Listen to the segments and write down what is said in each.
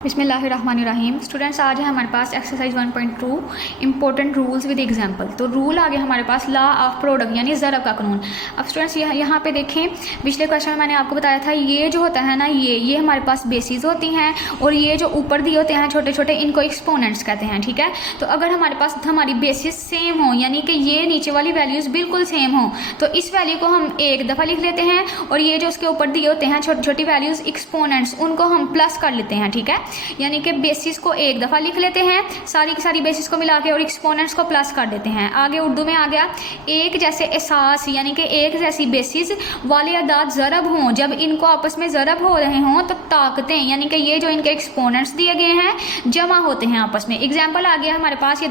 बिस्मिल्लाहिर्रहमानिर्रहीम। स्टूडेंट्स, आज है हमारे पास exercise 1.2 important rules with example. तो रूल आ गया हमारे पास लॉ ऑफ प्रोडक्ट यानी ज़रब का कानून। अब स्टूडेंट्स यहाँ पे देखें, पिछले क्वेश्चन में मैंने आपको बताया था ये जो होता है ना, ये हमारे पास बेसिस होती हैं और ये जो ऊपर दिए होते हैं छोटे छोटे, इनको एक्सपोनेंट्स कहते हैं। ठीक है, तो अगर हमारे पास हमारी बेसिस सेम हो यानी कि ये नीचे वाली वैल्यूज़ बिल्कुल सेम हो तो इस वैल्यू को हम एक दफ़ा लिख लेते हैं और ये जो उसके ऊपर दिए होते हैं छोटी छोटी वैल्यूज़ एक्सपोनेंट्स, उनको हम प्लस कर लेते हैं। ठीक है, यानी कि बेसिस को एक दफ़ा लिख लेते हैं सारी की सारी बेसिस को मिला के और एक्सपोनेंट्स को प्लस कर देते हैं। आगे उर्दू में आ गया एक जैसे एहसास यानी कि एक जैसी बेसिस वाले अदाद ज़रब हों, जब इनको आपस में ज़रब हो रहे हों तो ताकतें यानी कि ये जो इनके एक्सपोनेंट्स दिए गए हैं जमा होते हैं आपस में। एग्जाम्पल आ गया हमारे पास, ये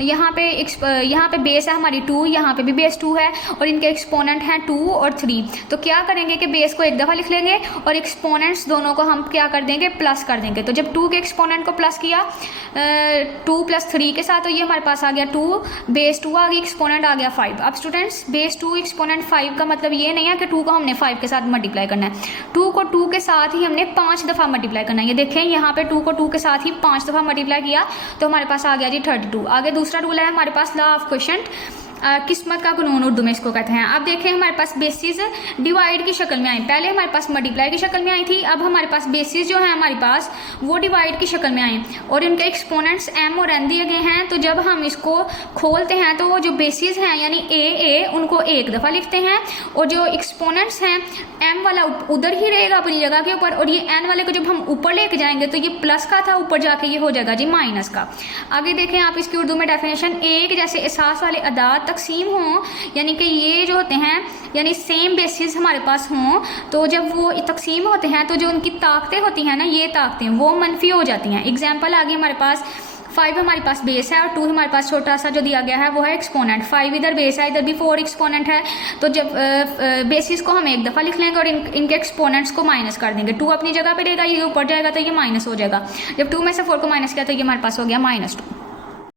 यहाँ पे बेस है हमारी 2, यहाँ पे भी बेस 2 है और इनके एक्सपोनेंट हैं 2 और 3। तो क्या करेंगे कि बेस को एक दफ़ा लिख लेंगे और एक्सपोनेंट्स दोनों को हम क्या कर देंगे, प्लस कर देंगे। तो जब 2 के एक्सपोनेंट को प्लस किया 2 + 3 के साथ, तो ये हमारे पास आ गया 2, बेस 2 आ गई, एक्सपोनेंट आ गया 5। अब स्टूडेंट्स, बेस 2 एक्सपोनेंट 5 का मतलब ये नहीं है कि 2 को हमने 5 के साथ मल्टीप्लाई करना है, 2 को 2 के साथ ही हमने 5 दफ़ा मल्टीप्लाई करना है। ये देखें, यहाँ पे 2 को 2 के साथ ही 5 दफ़ा मल्टीप्लाई किया तो हमारे पास आ गया जी 32। आगे दूसरा रूल है हमारे पास लॉ ऑफ क्वोशंट, किस्मत का कानून उर्दू में इसको कहते हैं। अब देखें, हमारे पास बेसिस डिवाइड की शक्ल में आई, पहले हमारे पास मल्टीप्लाई की शक्ल में आई थी, अब हमारे पास बेसिस जो है हमारे पास वो डिवाइड की शक्ल में आए और इनके एक्सपोनेंट्स m और n दिए गए हैं। तो जब हम इसको खोलते हैं तो वो जो बेसिस हैं यानी a उनको एक दफ़ा लिखते हैं और जो एक्सपोनेंट्स हैं m वाला उधर ही रहेगा अपनी जगह के ऊपर और ये n वाले को जब हम ऊपर लेके जाएंगे तो ये प्लस का था, ऊपर जाके ये हो जाएगा जी माइनस का। आगे देखें आप इसकी उर्दू में डेफिनेशन, एक जैसे एहसास वाले अदाद तकसीम हों यानी कि ये जो होते हैं यानी सेम बेसिस हमारे पास हों, तो जब वो तकसीम होते हैं तो जो उनकी ताकतें होती हैं ना, ये ताकतें वो मनफी हो जाती हैं। एग्जाम्पल आ गई हमारे पास, 5 हमारे पास बेस है और 2 हमारे पास छोटा सा जो दिया गया है वो है एक्सपोनेंट। 5 इधर बेस है, इधर भी 4 एक्सपोनेंट है। तो जब बेसिस को हम एक दफ़ा लिख लेंगे और इनके एक्सपोनेंट्स को माइनस कर देंगे, 2 अपनी जगह पे रहेगा, ये ऊपर जाएगा तो ये माइनस हो जाएगा। जब 2 में से 4 को माइनस किया तो ये हमारे पास हो गया -2।